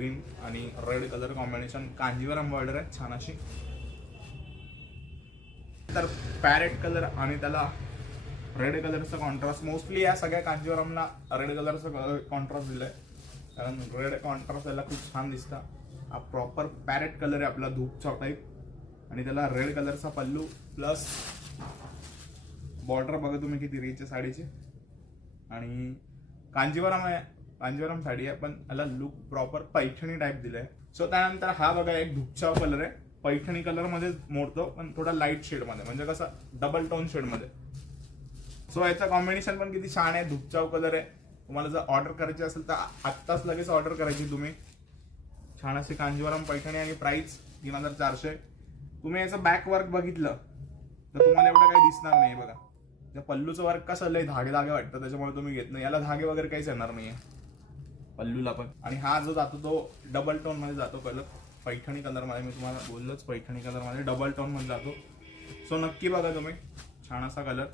Green आणि red colour combination Kanjivaram border आहे छान अशी. तर पॅरेट कलर आणि त्याला रेड कलरचा कॉन्ट्रास्ट. मोस्टली या सगळ्या कांजीवरमला रेड कलरचा कॉन्ट्रास्ट दिलाय कारण रेड कॉन्ट्रास्ट याला खूप छान दिसता. हा प्रॉपर पॅरेट कलर आहे आपला धूपचा टाईप आणि त्याला रेड कलरचा पल्लू प्लस बॉर्डर बघा तुम्ही किती रिच आहे साडीची. आणि कांजीवरम आहे, कांजीवरम साडी आहे पण त्याला लुक प्रॉपर पैठणी टाईप दिलाय. सो त्यानंतर हा बघा एक धुपचाव कलर आहे, पैठणी कलर मध्ये मोडतो पण थोडा लाईट शेड मध्ये, म्हणजे कसं डबल टोन शेड मध्ये. सो याचं कॉम्बिनेशन पण किती छान आहे. धुपचाव कलर आहे. तुम्हाला जर ऑर्डर करायची असेल तर आत्ताच लगेच ऑर्डर करायची तुम्ही. छान अशी कांजीवरम पैठणी आणि प्राइस 3400. तुम्ही याचं बॅक वर्क बघितलं तर तुम्हाला एवढं काही दिसणार नाही. बघा त्या पल्लूचं वर्क कसं लय धागे धागे वाटतं त्याच्यामुळे तुम्ही घेत नाही. याला धागे वगैरे काहीच येणार नाहीये पल्लूला पण. आणि हा जो जातो तो डबल टोन मध्ये जातो कलर, पैठणी कलर मध्ये. मी तुम्हाला बोललोच पैठणी कलर मध्ये डबल टोन मध्ये जातो. सो नक्की बघा तुम्ही, छान असा कलर.